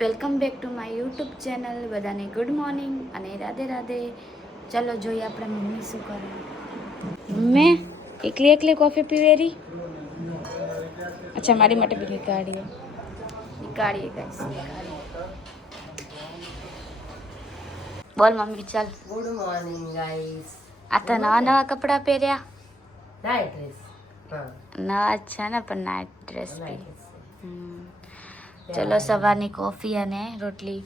Welcome back to my YouTube channel. બધાને good morning અને રાધે રાધે. ચલો જોઈએ આપણે મમ્મી શું કરે. મમ્મી એકલી એકલી કોફી પીવેરી? અચ્છા મારી માટે બી નીકાળીએ ગાઈસ. બોલ મમ્મી ચાલ. Good morning guys. આ તો નવા નવા કપડાં પહેર્યા. Night dress. હા નવા જ છે ને પણ નાઇટ ડ્રેસ બી. ચલો સવારની કોફી અને રોટલી.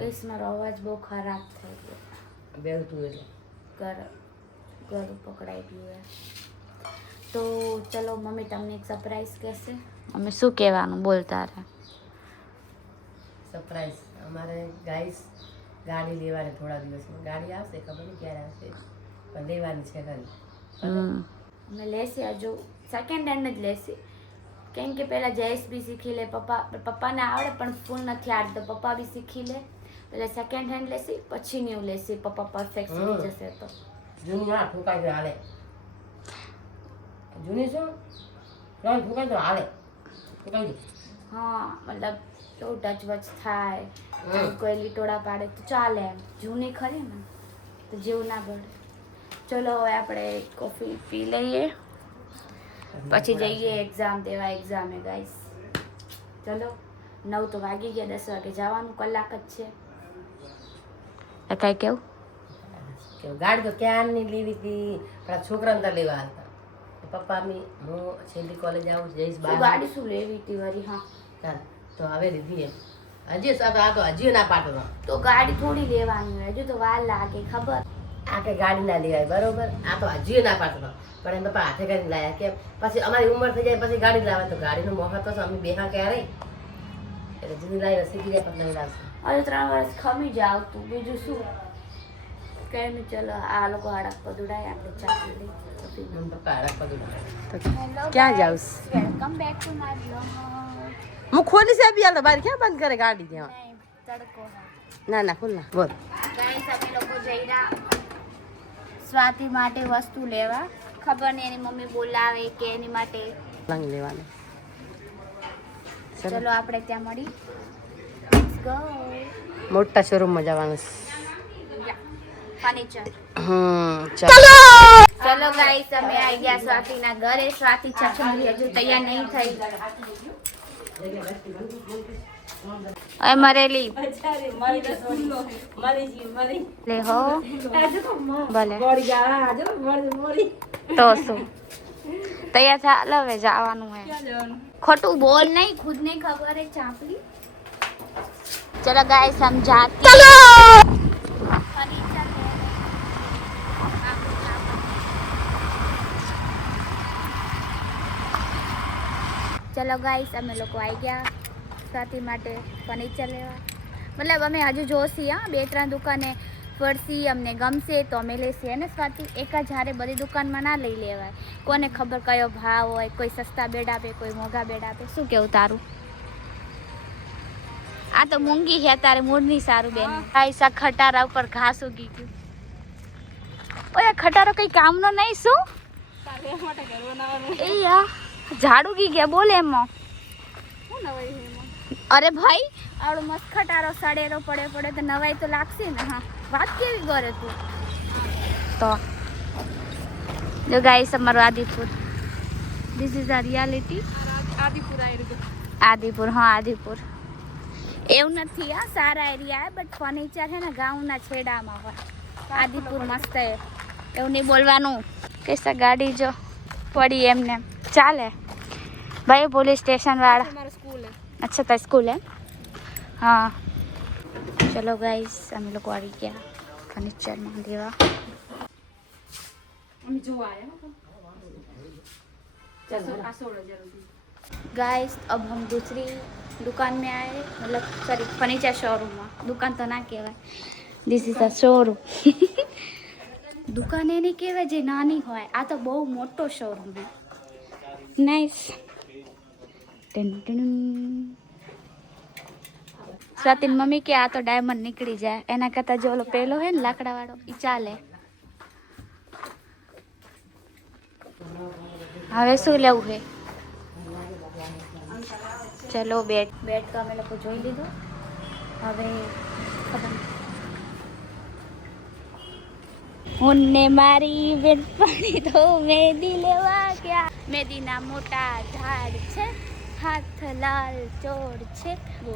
ગઈસ મારો અવાજ બહુ ખરાબ થઈ ગયો. બેહતું એટલે ગળું પકડાઈ ગયું. તો ચલો મમ્મી તમને એક સરપ્રાઈઝ કહેશે. મમ્મી શું કહેવાનું બોલતા રહે. સરપ્રાઈઝ અમારે ગાઈસ ગાડી લેવાની થોડા દિવસમાં. ગાડી આવશે, ખબર નહીં ક્યારે આવશે, પણ લેવાની છે ખરી. અમે લેશે હજુ સેકન્ડ હેન્ડ જ લેશે. કેમ કે પહેલાં જયેશ બી શીખી લે. પપ્પાને આવડે પણ ફૂલ નથી આવડતો. પપ્પા બી શીખી લે. એટલે સેકન્ડ હેન્ડ લેશે પછી ન્યુ લેશે. પપ્પા પરફેક્ટ શીખી જશે તો. જૂની હા ઠોકાઈ તો હાલે. જૂની શું ઠોકાઈ તો હાલે. ઠોકાઈ દે. હા મતલબ કેવું ટચ વચ થાય, કોઈ લીટોડા પાડે તો ચાલે એમ. જૂની ખરી ને તો જેવું ના પડે. ચલો હવે આપણે કોફી પી લઈએ પછી જઈએ એક્ઝામ દેવા. એક્ઝામે ગાઈસ ચલો 9 તો વાગી ગયા. 10 વાગે જવાનું. કલાક જ છે. કાંઈ કેવું ગાડી તો ક્યારની લેવી હતી, પણ છોકરાને તો લેવા હતા. પપ્પાની હું છેલ્લી કોલેજ આવું જઈશ બહાર. ગાડી શું લેવી હતી વરી? હા ચાલ તો હવે લીધી એમ. હજી આ તો હજી ના પાડતો. તો ગાડી થોડી લેવાની હોય, હજુ તો વાર લાગે. ખબર આ કે ગાડી ના લેવાય બરોબર. આ તો હજી ના પાડતો પણ એમ પપ્પા હાથે કરીને લાયા કે પછી અમારી ઉંમર થઈ જાય પછી ગાડી લાવે તો ગાડીનું મોહ તો અમે બેહા ક્યારે. એટલે જૂની લાવી શીખી જાય પણ નહીં લાવશે. હજુ 3 વર્ષ ખમી જાવ તું. બીજું શું કઈ નહીં. ચલો આ લોકો હડક પદુડાય આપણે ચા પી લઈએ. પપ્પા હડક બધું ક્યાં જાઉં? Welcome back to my blog. હું ખોલી છે બી હાલ બાર ક્યાં બંધ કરે ગાડી ત્યાં? તડકો ના ના ખુલ ના બોલ. ગાઈસ અમે લોકો જઈ રહ્યા સ્વાતિ માટે વસ્તુ લેવા. ખબર નહીં એની મમ્મી બોલાવે કે એની માટે લંગ લેવાનું. ચલો આપણે ત્યાં મળી. Let's go. મોટા શોરૂમમાં જવાનું છે. ફર્નિચર. ચાલો ચલો ગાઈસ અમે આવી ગયા સ્વાતિના ઘરે. સ્વાતિ છછુંદરી હજુ તૈયાર નહીં થઈ. અય મરેલી લે હો ભલે તો શું તૈયાર થા. હવે જવાનું હે. ખોટું બોલ નહીં, ખુદ ને ખબર હે ચાપલી. ચલો ગાઈસ हम जाते ચલો ગાઈસ અમે લોકો આવી ગયા સ્વાતિ માટે ફર્નિચર લેવા. મતલબ અમે હજુ જોશી. હા 2-3 દુકાને ફરસી. અમને ગમશે તો અમે લેશી. અને સ્વાતિ એક જ હારે બધી દુકાનમાં ના લઈ લેવાય. કોને ખબર કયો ભાવ હોય. કોઈ સસ્તા બેડ આપે, કોઈ મોંઘા બેડ આપે. શું કેવું તારું? આ તો મૂંગી છે તારે મૂડ નહીં સારું બેન. ગાઈસ આ ખટારા ઉપર ઘાસ ઉગી ગયું. ઓય ખટારો કઈ કામનો નહીં શું? એ યા ઝાડ ઉગી ગયા. બોલે એમાં અરે ભાઈ આવડો મસ્ત ખટારો સડેરો પડે તો નવાઈ તો લાગશે ને. હા વાત કેવી કરે તું તો. જો ગાઈસ અમારું Adipur. This is a reality. Adipur હા આદિપુર એવું નથી. હા સારા એરિયા બટ ફર્નિચર છે ને ગામના છેડામાં હોય. આદિપુર મસ્ત હે. એવું નહીં બોલવાનું. કૈસા ગાડી જો પડી એમને ચાલે ભાઈ. પોલીસ સ્ટેશન વાળા. અચ્છા તારી સ્કૂલ હે? હા ચલો ગાઈસ અમે લોકો આવી ગયા फर्नीचर लेवा. गाइस अब हम दूसरी दुकान में आए. मतलब सॉरी फर्नीचर शोरूम में. दुकान तो ना कहवाय. This is a showroom. दुकान एने कहवाय जे नानी होय. आ तो बहु मोटो शोरूम है. नाइस. स्वाति मम्मी के आ तो डायमंड निकली जाए एना करता जो ओलो पेलो है ने लाकड़ा वाળો ઈ ચાલે. હવે શું લેવું છે? ચલો બેટ તો અમે લોકો જોઈ લીધું. હવે ખબર હું ને મારી બેનપણી તો મહેંદી લેવા ગયા. મહેંદીના મોટા ઝાડ છે, હાથ લાલ ચોળ છે.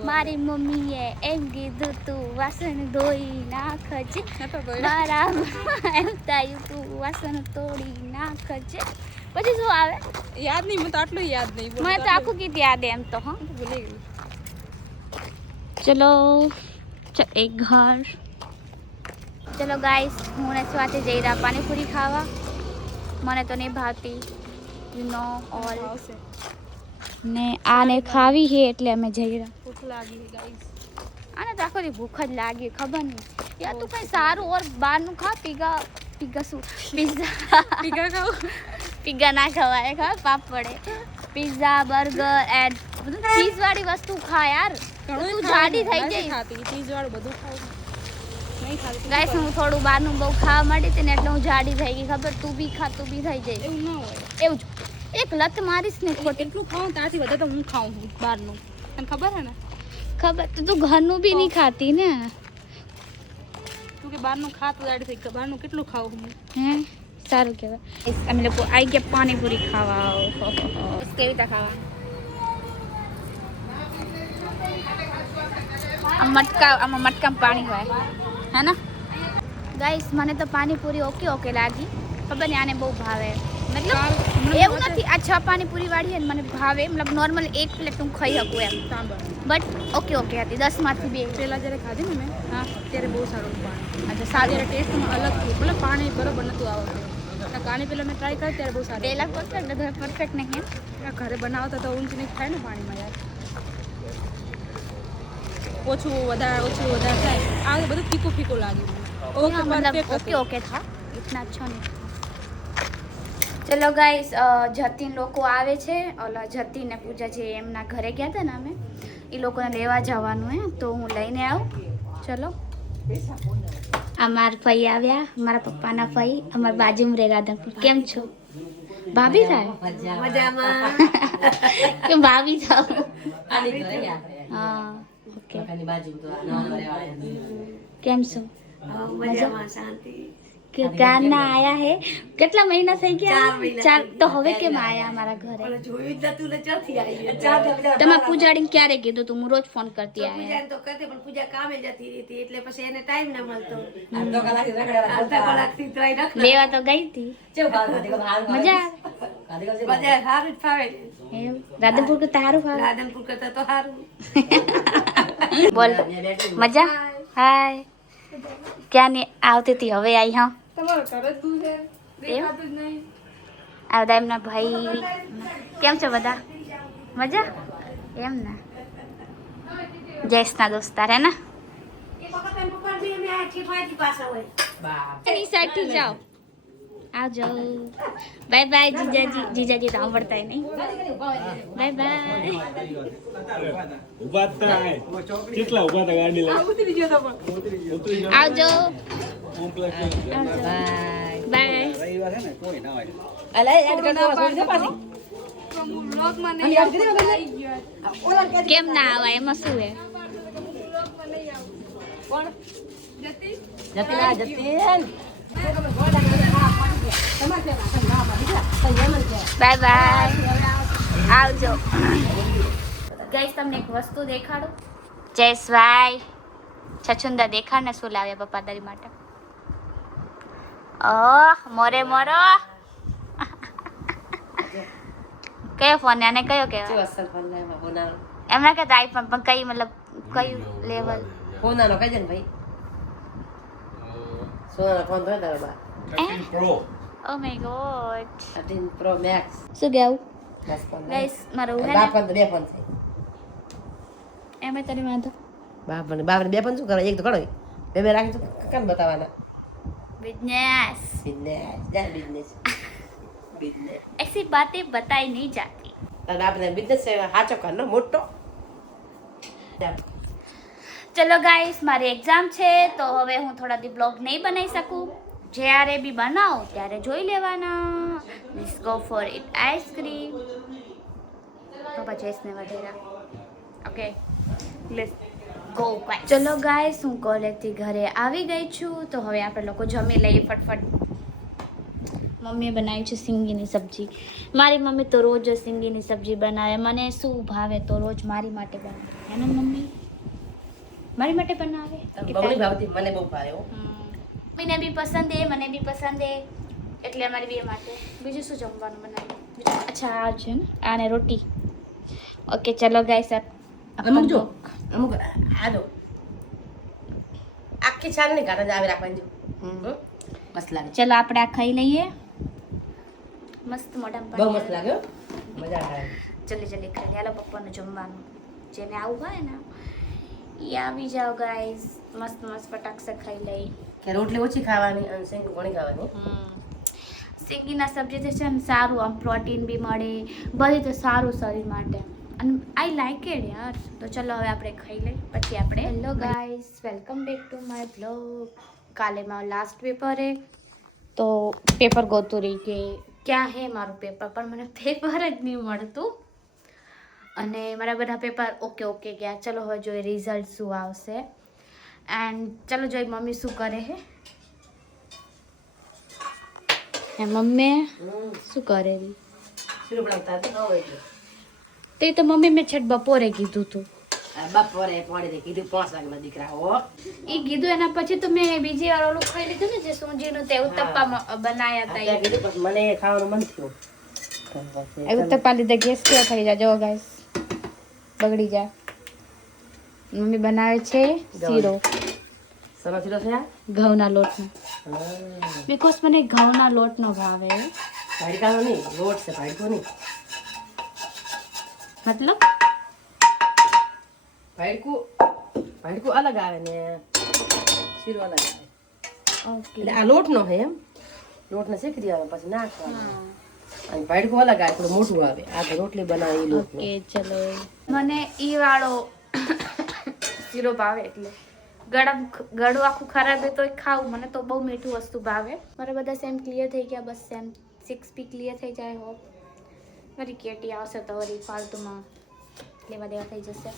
મારી મમ્મીએ એમ કીધું તું વાસણ ધોઈ નાખજે. મારા એમ તાયું તું વાસણ તોડી નાખજે. પછી શું આવે યાદ નહીં, મને તો આટલું યાદ નહીં. મને તો આખું ગીત યાદ એમ તો. હા ભૂલી ગઈ. ચલો એક ઘર. ચલો ગાઈસ, હું ને સ્વાતિ જઈ રહ્યા પાણીપુરી ખાવા. મને તો નહીં ભાવતી, યુ નો ઓલ. આવશે. ને આને ખાવી છે એટલે અમે જઈ રહ્યા. ભૂખ લાગી છે ગાઈસ. આને તો આખો દી ભૂખ જ લાગી, ખબર નહીં. યાર તું કઈ સારું ઓર બહારનું ખા. પીગા શું પિઝા પીગા ખાઓ. પીગા ના ખવાય, ખબર પાપડે. પિઝા બર્ગર એન્ડ બધું ચીઝ વાળી વસ્તુ ખા યાર. તું જાડી થઈ જઈશ. ખાતી ચીઝ વાળું બધું ખાવું નહીં ખાતી. ગાઈસ હું થોડું બહારનું બહુ ખાવા માંડી હતી ને એટલે હું જાડી થઈ ગઈ. ખબર તું બી ખા, તું બી થઈ જઈશ. એવું ના હોય. એવું જ એક લત મારીશ ને ખોટી. એટલું ખાઉં ત્યાંથી વધારે તો હું ખાઉં છું બહારનું. તને ખબર છે ને? ખબર તો તું ઘરનું બી નહીં ખાતી ને. તું કે બહારનું ખા તો જાડી થઈ. બહારનું કેટલું ખાવું હું? હે સારું કહેવાય. અમે લોકો આવી ગયા પાણીપુરી ખાવા. કેવી રીતે ખાવા? આમાં મટકામાં પાણી હોય હે ને. ગાઈસ મને તો પાણીપુરી ઓકે લાગી. ખબર નહીં આને બહુ ભાવે. મતલબ એવું નથી આ 6 પાણીપુરી વાળી છે ને મને ભાવે. મતલબ નોર્મલ એક પ્લેટ હું ખાઈ શકું એમ. બટ ઓકે હતી. 10 માંથી 2. પહેલાં જ્યારે ખાધી ને મેં હા ત્યારે બહુ સારું પાણી. અચ્છા સારું. ત્યારે ટેસ્ટમાં અલગ થયું. મતલબ પાણી બરોબર નહોતું આવતું. પાણી પહેલાં મેં ટ્રાય કરી ત્યારે બહુ સારું. પહેલાં પરફેક્ટ નહીં એમ. ઘરે બનાવતા તો ઊંચ નહીં થાય ને પાણીમાં યાર. ઓછું વધારે થાય. આ બધું ફીકું લાગ્યું. मतलब ओके था इतना अच्छा नहीं. ચલો ગાઈસ, જતીન લોકો આવે છે. ઓલા જતીન ને પૂજા છે એમના ઘરે ગયા હતા ને અમે, એ લોકોને લેવા જવાનું હે તો હું લઈને આવું. ચલો અમારા ભાઈ આવ્યા, મારા પપ્પાના ભાઈ, અમારા બાજુમાં રહે રાધનપુર. કેમ છો ભાભી? થાય મજામાં. કે ભાભી થાવ? હા ઓકે. કેમ છો? મજામાં શાંતિ. ગાના આયા હે. કેટલા મહિના થઈ ગયા? 4. તો હવે કેમ આયા અમારા ઘરે? જોયું જ નતું ને ચોથી આવી. તમે પૂજાડીને ક્યારે કીધું તું? હું રોજ ફોન કરતી આયા. પૂજા તો કરતી પણ પૂજા કામે જતી હતી એટલે પછી એને ટાઈમ ના મળતો. અડધા કલાકથી તો અહીં રખડા. લેવા તો ગઈ હતી. મજા બધા સારું જ ફાવે. એમ રાધનપુર કરતા સારું ફાવે? રાધનપુર કરતા તો સારું. બોલ મજા. હાય. ક્યાં નહીં આવતી હતી, હવે આવી. હા તમારું ઘર જ દૂર છે, દેખાતું જ નહીં. આ બધા એમના ભાઈ. કેમ છો બધા? મજા એમ ને. જયેશના દોસ્તાર હે ને. એની સાઈડથી જાઓ. આવજો. Bye bye જીજાજી. જીજાજી તો આવડતા નહીં. Bye bye. ઉભા થાય કેટલા ઉભા હતા ગાડી લઈ ઉતરી ગયો તો પણ. આવજો. બાય. રવિવાર છે ને કોઈ ના હોય વ્લોગમાં નહીં આવતો. આવી ગયો. કેમ ના આવા? એમાં શું હે? વ્લોગમાં નહીં આવું. જતી બાય બાય. આવજો. ગાઈસ તમને એક વસ્તુ દેખાડું. જયેશભાઈ છછુંદા દેખાડ ને શું લાવ્યા પપ્પાદારી માટે. મોરે મોરો. કયો ફોન? આને કયો કહેવાય? એમના કે આઈફોન પણ કઈ મતલબ કયું લેવલ? સોનાનો કઈ છે ને ભાઈ? સોનાનો ફોન તો તારો બા. 13 Pro. Oh my God. 13 Pro Max. શું કહેવું? 10 ફોન. ગાઈસ મારું હે બાપ ને પણ બે ફોન છે. એમે તને વાંધો. બાપને બે ફોન શું કરે? એક તો કરો. બે રાખી તો કેમ બતાવવાના? Business business. ऐसी बातें बताई नहीं जाती. અને આપણે બિઝનેસ સાચો કરનો મોટો. ચલો ગાઈસ, મારી એક્ઝામ છે તો હવે હું થોડા દી બ્લોગ નહીં બનાવી શકું. જ્યારે બી બનાવું ત્યારે જોઈ લેવાના. Let's go for eat ice cream. પપ્પા જેસને વધેરા. Okay let's go guys. ચલો ગાઈસ, હું કોલેજથી ઘરે આવી ગઈ છું. તો હવે આપણે લોકો જમી લઈએ ફટફટ. મમ્મીએ બનાવી છે સિંગીની સબ્જી. મારી મમ્મી તો રોજ સિંગીની સબ્જી બનાવે. મને શું ભાવે તો રોજ મારી માટે બનાવે. હે ને મમ્મી? મારી માટે બનાવે. બહુ નહીં ભાવતી, મને બહુ ભાવે હો. મમ્મીને બી પસંદ હે, મને બી પસંદ હે, એટલે અમારી બે માટે. બીજું શું જમવાનું બનાવ્યું? અચ્છા આ છે ને, આને રોટી. ઓકે ચલો ગાઈસ. અમુક જો અમુક આ જો આખી છાલ નહીં કાઢે આવે રાખવાની જો. મસ્ત લાગે, ચલો આપણે આ ખાઈ લઈએ. મસ્ત મોઢામાં બહુ પાણી મસ્ત લાગે હો. મજા આવે. જલ્દી જલ્દી ખાઈ લે. હાલો પપ્પાનું જમવાનું. જેને આવું હોય ને એ આવી જાઓ ગાઈસ. મસ્ત મસ્ત ફટાકસે ખાઈ લઈ. કે રોટલી ઓછી ખાવાની અને સિંગ ઘણી ખાવાની. સિંગીના સબ્જીથી છે ને સારું, આમ પ્રોટીન બી મળે, બધી તો સારું શરીર માટે. અને આઈ લાઈક ઇટ યાર. તો ચલો હવે આપણે ખાઈ લઈએ, પછી આપણે. Hello guys, welcome back to my blog. કાલે મારું લાસ્ટ પેપર હે, તો પેપર ગોતું રહી કે ક્યાં હે મારું પેપર, પણ મને પેપર જ નહીં મળતું. અને મારા બધા પેપર ઓકે ઓકે ગયા. ચલો હવે જોઈએ રિઝલ્ટ શું આવશે. એન્ડ ચલો જોઈ મમ્મી શું કરે હે. હે મમ્મી શું કરે રી? શીરો બનાવતા હતી હો એટલે. તે તો મમ્મી મેં છેટ બપોરે કીધું હતું. બપોરે પડે કીધું 5 વાગ્યાના દીકરા હો. એ કીધું એના પછી તો મેં બીજી વાર ઓલું ખાઈ લીધું ને જે સૂજીનું તે ઉત્તપ્પા બનાયા હતા. અત્યારે કીધું પછી મને ખાવાનું મન થયું. એ ઉત્તપ્પા લીધે ગેસ કેવો થઈ જાય જો ગાઈસ, બગડી જાય. મમ્મી બનાવે છે શીરો સનો શીરો થયા ઘઉંના લોટનો. બીકોઝ મને ઘઉંના લોટનો ભાવે. ભાડકાનો નહીં, લોટ છે ભાડકો નહીં. મતલબ ભાડકું અલગ આવે ને શીરો અલગ આવે. ઓકે એટલે આ લોટનો છે એમ. લોટને શેકી દેવાનો પછી નાખવાનો. અને ભાડકું અલગ આવે, થોડું મોટું આવે. આ તો રોટલી બનાવે એ લોટનો. ઓકે ચલો. મને ઈ વાળો શીરો ભાવે, એટલે ગળું આખું ખરાબ હોય તોય ખાવું. મને તો બહુ મીઠું વસ્તુ ભાવે. મારા બધા સેમ ક્લિયર થઈ ગયા, બસ સેમ 6 બી ક્લિયર થઈ જાય. હોપ મારી કેટી આવશે તો વળી ફાલતુમાં લેવા દેવા થઈ જશે.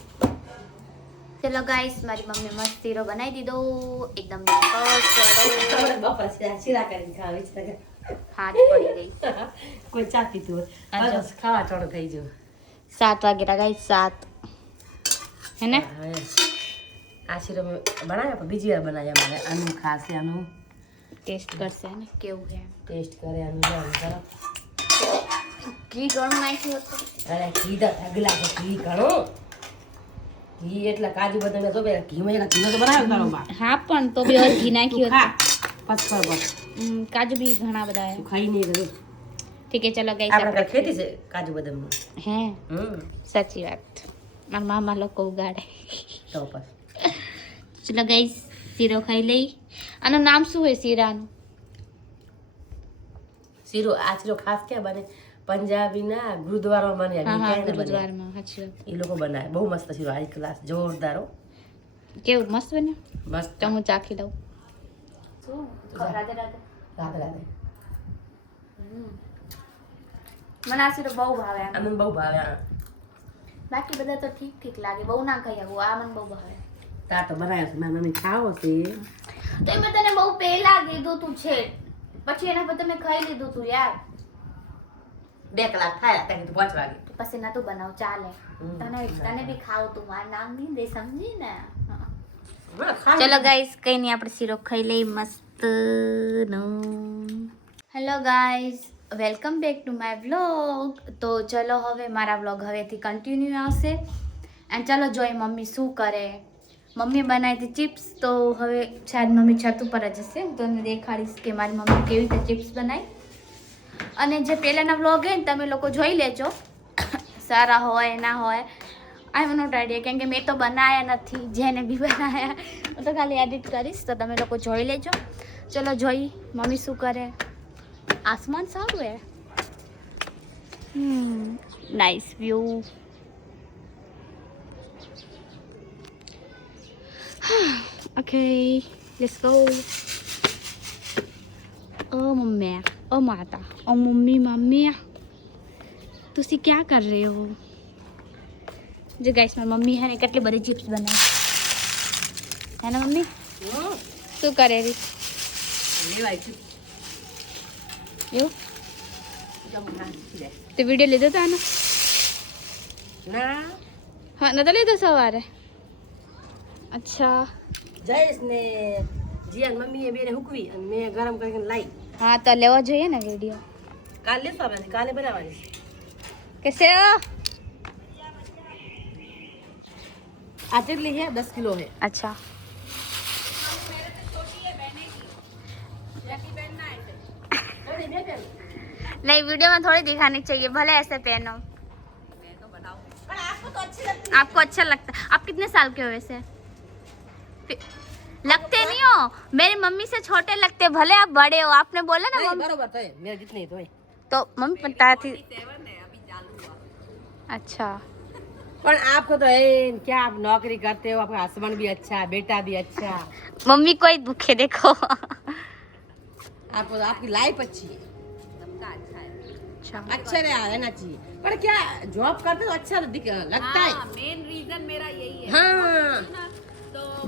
ચલો ગાઈસ, મારી મમ્મી મસ્ત શીરો બનાવી દીધો એકદમ. શીરા કરીને ખાવી છે. હાથ પડી ગઈ. કોઈ ચા પીતું હોય બસ ખાવા ચોડો થઈ ગયો. 7 વાગ્યા ગાઈસ, 7 હે ને. આ શીરો મેં બનાવ્યા પણ બીજી વાર બનાવ્યા. મને આનું ખાસ છે, આનું ટેસ્ટ કરશે ને કેવું છે. ટેસ્ટ કરે આનું જરા. ઘી ઘણું નાખ્યું હતું. અરે ઘી તો ઢગલા છે, ઘી ઘણું. ઘી એટલે કાજુ બદામ તો બે ઘીમાં એક ઘીનો તો બનાવ્યો તારો બા. હા પણ તો બી ઓર ઘી નાખ્યું ખા હતું. પથ્થર બસ કાજુ બી ઘણા બધા તું ખાઈ નહીં બધું. ઠીક છે ચલો ગાઈસ. આપણે ઘરે ખેતી છે કાજુ બદામની. હે સાચી વાત. મારા મામા લોકો ઉગાડે. તો પછી ચલો ગાઈસ, શીરો ખાઈ લઈ. આનું નામ શું હોય શીરાનું? શીરો આ શીરો ખાસ ક્યાં બને? પંજાબીના ગુરુદ્વારામાં બને. હા હા, ક્યાંય ન બને. ગુરુદ્વારમાં. સાચી વાત. એ લોકો બનાવે બહુ મસ્ત શીરો, હાઈ ક્લાસ જોરદાર હો. કેવું મસ્ત બન્યું? મસ્ત. તો હું ચાખી દઉં. રાધે રાધે. રાધે રાધે. મને આ શીરો બહુ ભાવે. આનંદ બહુ ભાવે. આ બાકી બધા તો ઠીક ઠીક લાગે, બહુ ના ખાઈ આવું. આ મને બહુ ભાવે. તાર તો બનાવ્યો છે, મારી મમ્મી ખાવો છે. તો મેં તને બહુ પહેલા કીધું તું છે, પછી એના પર તમે ખાઈ લીધું તું યાર. 2 કલાક થાય ત્યાં કીધું 5 વાગે. પછી નતું બનાવ ચાલે. તને બી ખાવ તું, મારું નામ નહીં દે, સમજી ને. ચલો ગાઈસ, કઈ નહીં, આપણે શીરો ખાઈ લઈ મસ્ત નો. Hello guys, welcome back to my vlog. તો ચલો હવે મારા વ્લોગ હવેથી કન્ટિન્યુ આવશે. એન્ડ ચલો જોઈએ મમ્મી શું કરે. મમ્મી બનાવી હતી ચિપ્સ, તો હવે શાયદ મમ્મી છત ઉપર જ હશે. હું તમને દેખાડીશ કે મારી મમ્મી કેવી રીતે ચિપ્સ બનાવી. અને જે પહેલાંના વ્લોગ હોય ને તમે લોકો જોઈ લેજો, સારા હોય ના હોય આઈ એમ નોટ આઈડિયા, કેમ કે મેં તો બનાવ્યા નથી. જેને બી બનાવ્યા હું તો ખાલી એડિટ કરીશ, તો તમે લોકો જોઈ લેજો. ચલો જોઈ મમ્મી શું કરે. આસમાન સારું હે, nice view. Okay let's go. ઓ મમ્મી, ओ माता, ओ मम्मी, मम्मी तुसी क्या कर रहे हो? જો ગાઈસ મારી મમ્મી હે ને કેટલી બધી ચિપ્સ બનાવી હે ને મમ્મી શું કરે રી લેવાય છે એવું તે વિડીયો લીધો તો આનો ના હા નતો લીધો સવારે અચ્છા જયેશ ને જીયાન મમ્મીએ બેને હુકવી અને મેં ગરમ કરીને લાવી હા તો લેવો જોઈએ ને વિડીયો કાલે લેતો આપણે કાલે બનાવવાની कैसे हो આ કેટલી છે 10 કિલો છે अच्छा नहीं वीडियो में थोड़ी दिखानी चाहिए भले ऐसे पहनो आपको अच्छा लगता है आप कितने साल के हो वैसे लगते नहीं हो मेरी मम्मी से छोटे लगते भले आप बड़े हो आपने बोला ना मम्मी બરોબર તો મેં जितनी तो तो मम्मी पता थी अच्छा पर आपको तो है क्या आप नौकरी करते हो आपका हस्बैंड भी अच्छा बेटा भी अच्छा मम्मी कोई दुखे देखो आपको आपकी लाइफ अच्छी है अच्छा अच्छा रहना चाहिए पर क्या जॉब करते तो अच्छा लगता है મેઇન રીઝન મેરા યહી હે हाँ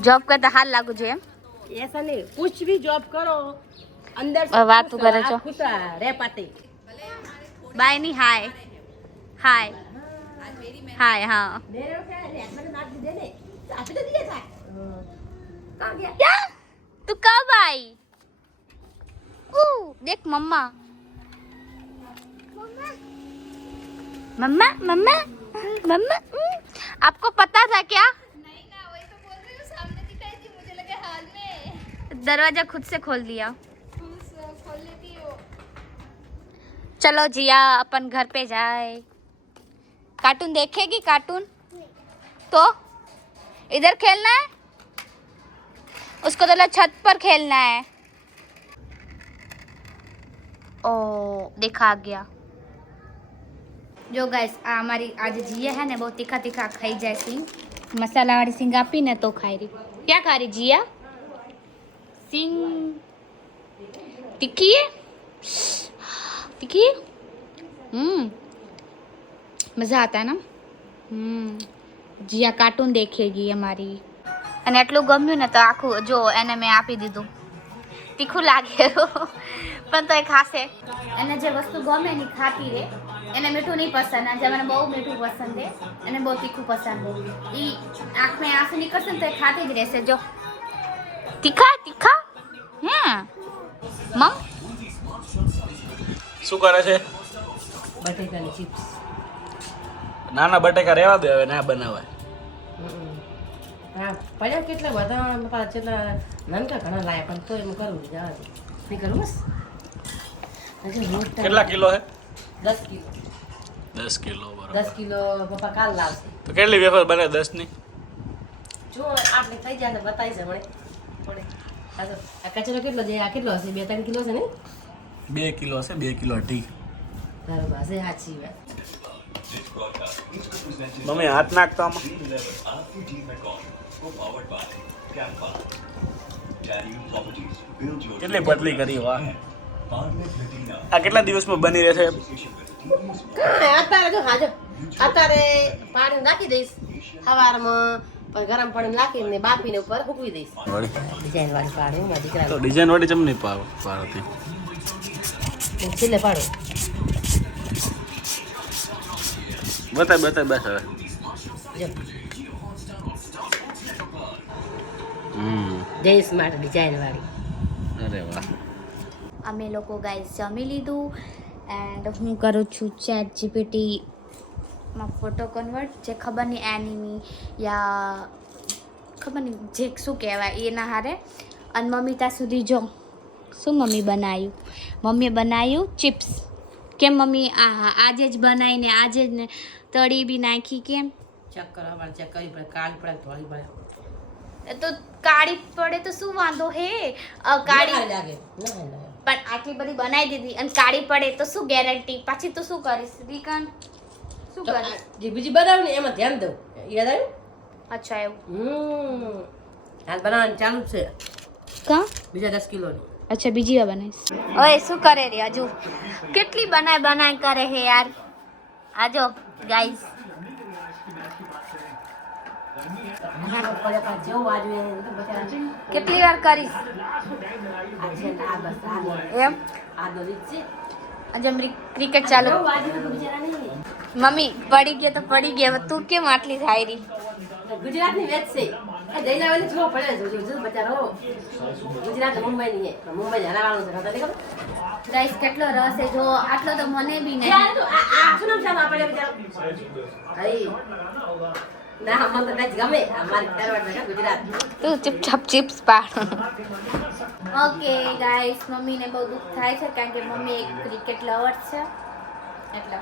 जॉब करता हाल लागू જોઈએ ऐसा नहीं कुछ भी जॉब करो अंदर और बात तो करे आप जो। खुश रह पाते बाय नहीं हाय हाय हाय हाँ मेरे को क्या है मैंने नाच दे दे आपने तो दिया था कहाँ गया क्या तू कब आई देख मम्मा मम्मा मम्मा मम्मा आपको पता था क्या नहीं ना वही तो बोल रही हूँ सामने दिखाई थी मुझे लगे हाल में दरवाजा खुद से खोल दिया खोल लेती हो चलो जिया अपन घर पे जाए कार्टून देखेगी कार्टून तो इधर खेलना है उसको तो छत पर खेलना है ओ देखा गया जो गाइस हमारी आज जिया है ना बहुत तीखा तीखा खाई जाए सिंग मसाला वाली सिंग आपी ने तो खाई रही क्या खा रही जिया सिंग तीखी है तीखी है મજા आता है ना जिया કાર્ટૂન દેખેગી અમારી અને એટલું ગમ્યું ને તો આખું જો એને મેં આપી દીધું તીખું લાગે પણ તો એ ખાશે એને જે વસ્તુ ગમે ને ખાતી રે એને મીઠું નહીં પસંદ આજે મને બહુ મીઠું પસંદ છે અને બહુ તીખું પસંદ છે એ આંખ में આંસુ નીકળશે ને તો એ ખાતી જ રહેશે જો તીખા તીખા હે મમ શું કરે છે બટેકાની ચિપ્સ નાના બટેકા રહેવા દે હવે ના બનાવાય હા પડ્યા કેટલા બધા મારા જેટલા નાનકા ઘણા લાયા પણ તો એમ કરવું જવા દે નહીં કરું બસ હજી રોજ કેટલા કિલો છે 10 કિલો 10 કિલો બરાબર 10 કિલો પપ્પા કાલ લાવશે તો કેટલી વેફર બને 10 ની જો આપણે થઈ જાય તો બતાવી છે મળે મળે આ કચરો કેટલો છે આ કેટલો હશે 2-3 કિલો છે ને 2 કિલો હશે 2 કિલો અઢી બરાબર હશે સાચી વાત મમ્મી હાથ નાખતો આમાં કેટલી પતલી કરી વાહ આ કેટલા દિવસમાં બની રહેશે અત્યારે જો હાજો અત્યારે પાણી નાખી દઈશ સવારમાં પણ ગરમ પાણી નાખીને બાફીને ઉપર સૂકવી દઈશ ડિઝાઇન વાળી પાડું મારા દીકરા તો ડિઝાઇન વાળી ચમની પાડતી છેલ્લે પાડો બતાય બસ હવે જો જય સ્માર્ટ ડિઝાઇન વાળી અરે વાહ અમે લોકો ગાઈસ જમી લીધું એન્ડ હું કરું છું ચેટ જીપીટીમાં ફોટો કન્વર્ટ જે ખબર નહીં એનિમી યા ખબર નહીં જે શું કહેવાય એના હારે અને મમ્મી ત્યાં સુધી જો શું મમ્મી બનાવ્યું મમ્મીએ બનાવ્યું ચિપ્સ કેમ મમ્મી આ આજે જ બનાવીને આજે જ ને તળી બી નાખી કેમ ચેક કરવા પડે ચેક કરવી પડે કાળી પડે ધોળી પડે તો કાળી પડે તો શું વાંધો હે કાળી લાગે પણ આટલી બધી બનાવી દીધી અને કાળી પડે તો શું ગેરંટી પછી તો શું કરીશ રીકન શું કરીશ જે બીજી બનાવું ને એમાં ધ્યાન દઉં યાદ આવ્યું અચ્છા એવું હાલ બનાવવાનું ચાલુ જ છે કા બીજા 10 કિલોની અચ્છા બીજી વાર બનાવીશ ઓય શું કરે રે હજુ કેટલી બનાય કરે હે યાર આજો ગાઈસ જેવું વાજવે એને તો બચારા કેટલી વાર કરીશ આ છે ને આ બસ આ એમ આ દોરી છે આજે ક્રિકેટ ચાલુ જેવું વાજવે તો બિચારા નહીં મમ્મી પડી ગયા તો પડી ગયા હવે તું કેમ આટલી ધાયરી ગુજરાતની વેચ છે એ દઈલાવેલી જોવો પડે જો બચારો ગુજરાત મુંબઈની છે મુંબઈ હરાવાનું છે ખબર ખબર ગાઈસ કેટલો રસ છે જો આટલો તો મને બી નહીં યાર તો આ શું નામ છે આપણે બચારો હઈ ના મને તો મેચ ગમે અમારી ફેવરેટ છે ગુજરાત તું ચૂપચાપ ચિપ્સ પાડ ઓકે ગાઈસ મમ્મીને બહુ દુઃખ થાય છે કારણ કે મમ્મી એક ક્રિકેટ લવર છે એટલે